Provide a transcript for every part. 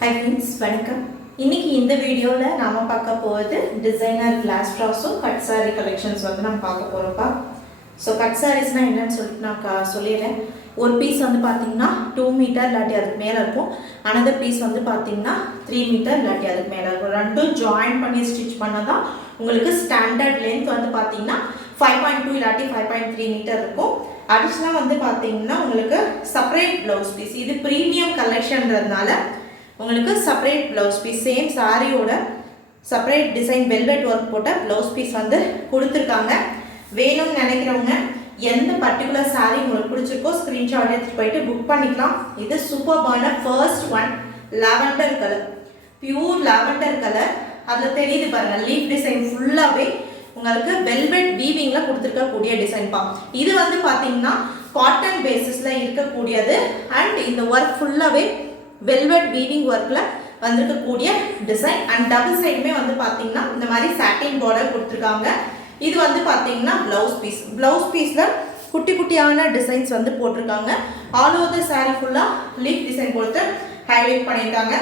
Hi friends, வணக்கம். இன்னைக்கு இந்த வீடியோல நாம பார்க்க போறது டிசைனர் கிளாஸ் ட்ராஸோ கட் சாரி கலெக்ஷன்ஸ் வந்து நம்ம பார்க்க போறோம்ப்பா. ஸோ கட் சாரீஸ்னா என்னன்னு சொல்லிட்டு நான் சொல்லிடுறேன். ஒரு பீஸ் வந்து பார்த்தீங்கன்னா 2 மீட்டர் இல்லாட்டி அதுக்கு மேலே இருக்கும். அனதர் பீஸ் வந்து பார்த்தீங்கன்னா 3 மீட்டர் இல்லாட்டி அதுக்கு மேலே இருக்கும். ரெண்டும் ஜாயின் பண்ணி ஸ்டிச் பண்ணாதான் உங்களுக்கு ஸ்டாண்டர்ட் லென்த் வந்து பார்த்தீங்கன்னா 5.2 இல்லாட்டி 5.3 மீட்டர் இருக்கும். அடிஷ்னலாக வந்து பார்த்தீங்கன்னா உங்களுக்கு செப்பரேட் ப்ளவுஸ் பீஸ், இது ப்ரீமியம் கலெக்ஷன்றதுனால உங்களுக்கு செப்பரேட் ப்ளவுஸ் பீஸ், சேம் சாரியோட செப்பரேட் டிசைன் வெல்வெட் ஒர்க் போட்ட ப்ளவுஸ் பீஸ் வந்து கொடுத்துருக்காங்க. வேணும்னு நினைக்கிறவங்க எந்த பர்டிகுலர் சாரி உங்களுக்கு பிடிச்சிருக்கோ ஸ்க்ரீன்ஷாட் எடுத்துகிட்டு போயிட்டு புக் பண்ணிக்கலாம். இது சூப்பர்பான first one lavender colour, pure lavender colour. அதில் தெரியுது பாருங்கள், லீஃப் டிசைன் ஃபுல்லாகவே உங்களுக்கு வெல்வெட் வீவிங்கில் கொடுத்துருக்கக்கூடிய டிசைன்ப்பா. இது வந்து பார்த்தீங்கன்னா காட்டன் பேசிஸில் இருக்கக்கூடியது. அண்ட் இந்த ஒர்க் ஃபுல்லாகவே வெல்வெட் வீவிங் ஒர்க்கில் வந்திருக்கக்கூடிய டிசைன். அண்ட் டபுள் சைடுமே வந்து பார்த்தீங்கன்னா இந்த மாதிரி சாட்டின் பார்டர் கொடுத்துருக்காங்க. இது வந்து பார்த்தீங்கன்னா ப்ளவுஸ் பீஸ். ப்ளவுஸ் பீஸில் குட்டி குட்டியான டிசைன்ஸ் வந்து போட்டிருக்காங்க. ஆல் ஓவர் த சாரீ ஃபுல்லாக லீஃப் டிசைன் கொடுத்து ஹைலைட் பண்ணியிருக்காங்க.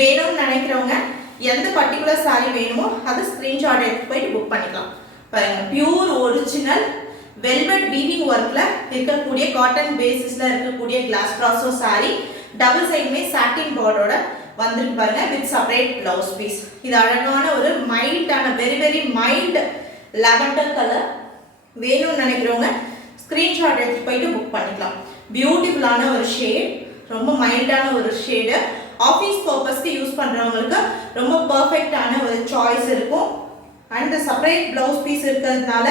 வேணும்னு நினைக்கிறவங்க எந்த பர்டிகுலர் சாரீ வேணுமோ அதை ஸ்க்ரீன்ஷாட் எடுத்து போயிட்டு புக் பண்ணிக்கலாம். பாருங்க, பியூர் ஒரிஜினல் வெல்வெட் வீவிங் ஒர்க்கில் இருக்கக்கூடிய காட்டன் பேசிஸில் இருக்கக்கூடிய கிளாஸ் ட்ராஸோ சாரீ. டபுள் சைடுமே சாட்டின் பார்டரோட வந்துருக்கு பாருங்க, வித் செப்பரேட் ப்ளவுஸ் பீஸ். இது அழகான ஒரு மைல்டான very very mild lavender colour. வேணும்னு நினைக்கிறவங்க ஸ்க்ரீன்ஷாட் எடுத்து போயிட்டு புக் பண்ணிக்கலாம். பியூட்டிஃபுல்லான ஒரு ஷேட், ரொம்ப மைல்டான ஒரு ஷேடு. ஆஃபீஸ் பர்பஸ்க்கு யூஸ் பண்ணுறவங்களுக்கு ரொம்ப பர்ஃபெக்டான ஒரு சாய்ஸ் இருக்கும். அண்ட் செப்பரேட் ப்ளவுஸ் பீஸ் இருக்கிறதுனால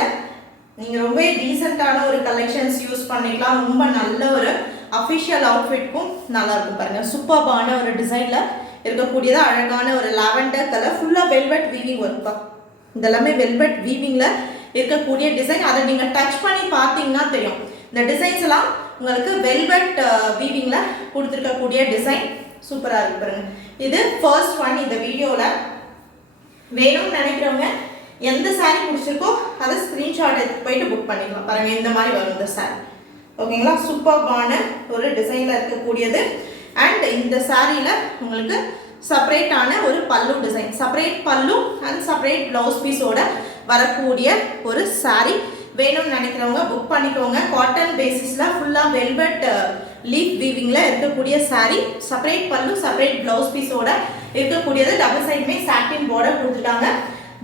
நீங்கள் ரொம்ப டீசெண்டான ஒரு கலெக்ஷன்ஸ் யூஸ் பண்ணிக்கலாம். ரொம்ப நல்ல ஒரு அஃபிஷியல் அவுட்ஃபிட்க்கும் நல்லா இருக்கும். பாருங்கள், சூப்பர்பான ஒரு டிசைனில் இருக்கக்கூடியது அழகான ஒரு லாவெண்டர் கலர். ஃபுல்லாக வெல்வெட் வீவிங் ஒர்க்பா. இதெல்லாமே வெல்வெட் வீவிங்கில் இருக்கக்கூடிய டிசைன். அதை நீங்கள் டச் பண்ணி பார்த்தீங்கன்னா தெரியும். இந்த டிசைன்ஸ் எல்லாம் உங்களுக்கு வெல்வெட் வீவிங்கில் கொடுத்துருக்கக்கூடிய டிசைன் சூப்பராக இருக்கு பாருங்க. இது ஃபர்ஸ்ட் ஒன் இந்த வீடியோவில். வேணும்னு நினைக்கிறவங்க எந்த சாரீ பிடிச்சிருக்கோ அதை ஸ்க்ரீன்ஷாட் எடுத்து போயிட்டு புக் பண்ணிக்கலாம். பாருங்கள், இந்த மாதிரி வரும் இந்த சாரீ. ஓகேங்களா, சூப்பர்பான ஒரு டிசைனில் இருக்கக்கூடியது. அண்ட் இந்த சாரியில் உங்களுக்கு செப்பரேட்டான ஒரு பல்லு டிசைன், செப்பரேட் பல்லு அண்ட் செப்பரேட் ப்ளவுஸ் பீஸோட வரக்கூடிய ஒரு சாரீ. வேணும்னு நினைக்கிறவங்க புக் பண்ணிக்கோங்க. காட்டன் பேசிஸில் ஃபுல்லாக வெல்வெட் லீஃப் வீவிங்கில் இருக்கக்கூடிய சாரீ. செப்பரேட் பல்லு செப்பரேட் ப்ளவுஸ் பீஸோட இருக்கக்கூடியது. டபுள் சைடுமே சாட்டின் பார்டர் கொடுத்துட்டாங்க.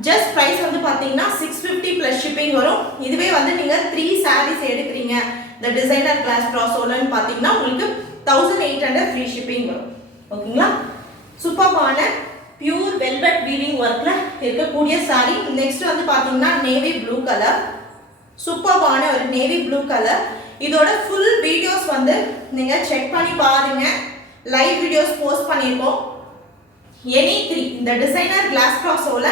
ஜஸ்ட் ப்ரைஸ் வந்து பார்த்தீங்கன்னா 650 ப்ளஸ் ஷிப்பிங் வரும். இதுவே வந்து நீங்கள் 3 சாரீஸ் எடுக்கிறீங்க இந்த டிசைனர் கிளாஸ் ட்ராஸோலன்னு பார்த்தீங்கன்னா உங்களுக்கு 1800 ஃப்ரீ ஷிப்பிங் வரும். ஓகேங்களா, சூப்பர்பான பியூர் வெல்வெட் வீவிங் ஒர்க்கில் இருக்கக்கூடிய சாரீ. நெக்ஸ்ட் வந்து பார்த்தீங்கன்னா நேவி ப்ளூ கலர், சூப்பர்பான ஒரு நேவி ப்ளூ கலர். இதோட ஃபுல் வீடியோஸ் வந்து நீங்கள் செக் பண்ணி பாருங்க. லைவ் வீடியோஸ் போஸ்ட் பண்ணியிருக்கோம். எனி 3 இந்த டிசைனர் கிளாஸ் ட்ராஸோல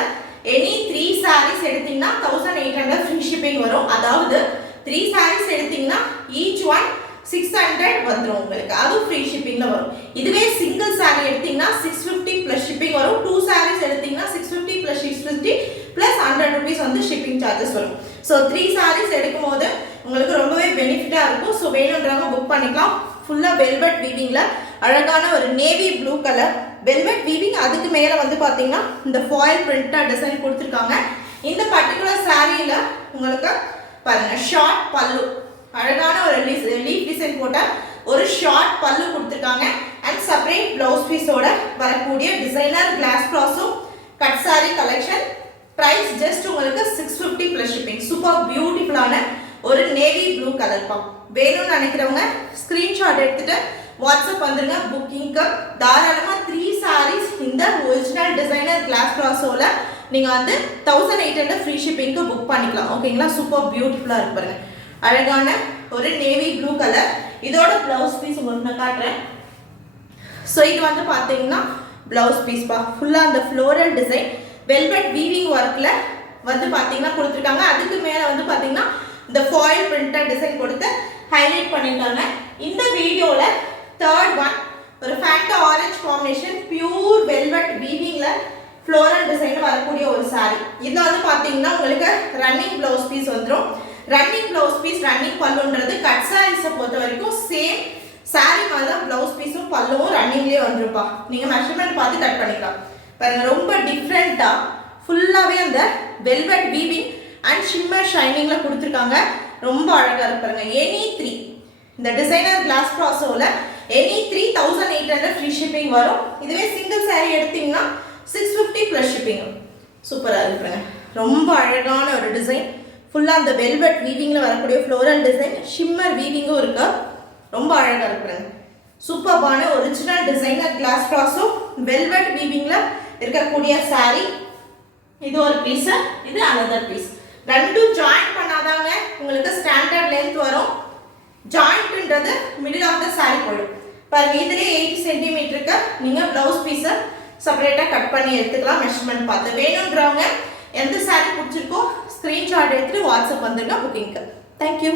எனி 3 சாரீஸ் எடுத்தீங்கன்னா 1800 ஃப்ரீ ஷிப்பிங் வரும். அதாவது 3 சாரீஸ் எடுத்தீங்கன்னா ஈச் ஒன் 600 வந்துடும் உங்களுக்கு. அதுவும் ஃப்ரீ ஷிப்பிங்கில் வரும். இதுவே சிங்கிள் சாரீ எடுத்தீங்கன்னா 650 ப்ளஸ் ஷிப்பிங் வரும். 2 சாரீஸ் எடுத்தீங்கன்னா 650 ப்ளஸ் 650 ப்ளஸ் 100 ருபீஸ் வந்து ஷிப்பிங் சார்ஜஸ் வரும். ஸோ 3 சாரீஸ் எடுக்கும் போது உங்களுக்கு ரொம்பவே பெனிஃபிட்டாக இருக்கும். ஸோ வேணுன்றவங்க புக் பண்ணிக்கலாம். ஃபுல்லாக வெல்வெட் வீவிங்கில் அழகான ஒரு navy blue colour velvet weaving. அதுக்கு மேலே வந்து பார்த்தீங்கன்னா இந்த ஃபாயில் பிரிண்டட் டிசைன் கொடுத்துருக்காங்க. இந்த பர்டிகுலர் சாரியில் உங்களுக்கு பாருங்கள் ஷார்ட் பல்லு, அழகான ஒரு லீஃப் டிசைன் போட்ட ஒரு ஷார்ட் பல்லு கொடுத்துருக்காங்க. அண்ட் செப்பரேட் ப்ளவுஸ் பீஸோட வரக்கூடிய டிசைனர் கிளாஸ் ட்ராஸோ cut sari collection. Price just உங்களுக்கு 650 ப்ளஸ் ஷிப்பிங். சூப்பர் பியூட்டிஃபுல்லான ஒரு நேவி ப்ளூ கலர் பா. வேணும்னு நினைக்கிறவங்க ஸ்க்ரீன்ஷாட் எடுத்துகிட்டு வாட்ஸ்அப் வந்துருங்க. புக்கிங்க்கு தாராளமாக 3 சாரீஸ் இந்த ஒரிஜினல் டிசைனர் கிளாஸ் ட்ராஸோல நீங்கள் வந்து 1800 ஃப்ரீ ஷிப்பிங்க்கு புக் பண்ணிக்கலாம். ஓகேங்களா, சூப்பர் பியூட்டிஃபுல்லாக இருக்கு பாருங்க. அழகான ஒரு நேவி ப்ளூ கலர். இதோட ப்ளவுஸ் பீஸ் உங்களுக்கு நான் காட்டுறேன். ஸோ இது வந்து பார்த்தீங்கன்னா ப்ளவுஸ் பீஸ் பா. ஃபுல்லாக அந்த ஃப்ளோரல் டிசைன் வெல்வெட் வீவிங் ஒர்க்கில் வந்து பார்த்தீங்கன்னா கொடுத்துருக்காங்க. அதுக்கு மேலே வந்து பார்த்தீங்கன்னா இந்த ஃபாயில் பிரிண்டட் டிசைன் கொடுத்து ஹைலைட் பண்ணியிருக்காங்க. இந்த வீடியோவில் தேர்ட் ஒன் ஒரு Fanta orange combination pure velvet வீவிங்கில் ஃப்ளோரல் டிசைனில் வரக்கூடிய ஒரு சாரீ. இதில் வந்து பார்த்தீங்கன்னா உங்களுக்கு ரன்னிங் ப்ளவுஸ் பீஸ் வந்துடும். ரன்னிங் ப்ளவுஸ் பீஸ் ரன்னிங் பல்லுன்றது கட் சாரீஸை பொறுத்த வரைக்கும் சேம் சாரி மாதிரி தான் ப்ளவுஸ் பீஸும் பல்லுவும் ரன்னிங்லேயே வந்துருப்பா. நீங்கள் மெஷர்மெண்ட் பார்த்து கட் பண்ணிக்கலாம். பாருங்க ரொம்ப டிஃப்ரெண்ட்டாக ஃபுல்லாகவே அந்த வெல்வெட் வீவிங் அண்ட் ஷிம்மர் ஷைனிங்கில் கொடுத்துருக்காங்க. ரொம்ப அழகாக இருப்பாருங்க. எனி 3 இந்த டிசைனர் கிளாஸ் ப்ராஸோவில் எனி 3800 ஃப்ரீ ஷிப்பிங் வரும். இதுவே சிங்கிள் சாரீ எடுத்தீங்கன்னா 650 ப்ளஸ் ஷிப்பிங். சூப்பராக இருக்குங்க. ரொம்ப அழகான ஒரு டிசைன். ஃபுல்லாக அந்த வெல்வெட் வீவிங்கில் வரக்கூடிய ஃப்ளோரல் டிசைன், ஷிம்மர் வீவிங்கும் இருக்கு. ரொம்ப அழகாக இருக்குங்க. சூப்பர்பான ஒரிஜினல் டிசைனர் கிளாஸ் ப்ராஸோ வெல்வெட் வீவிங்கில் இருக்கக்கூடிய சாரீ. இது ஒரு பீஸு, இது அனதர் பீஸ். ரெண்டும் ஜாயின் பண்ணாதாங்க உங்களுக்கு ஸ்டாண்டர்ட் லென்த் வரும். ஜாயிண்ட்ன்றது மிடில் ஆஃப் த சாரீ போடும். பாருங்க இதுலேயே 80 சென்டிமீட்டருக்கு நீங்கள் ப்ளவுஸ் பீஸை செப்பரேட்டாக கட் பண்ணி எடுத்துக்கலாம். மெஷர்மெண்ட் பார்த்து வேணுன்றவங்க எந்த சாரீ பிடிச்சிருக்கோ ஸ்க்ரீன்ஷாட் எடுத்துகிட்டு வாட்ஸ்அப் வந்துருங்க புக்கிங்க்கு. தேங்க்யூ.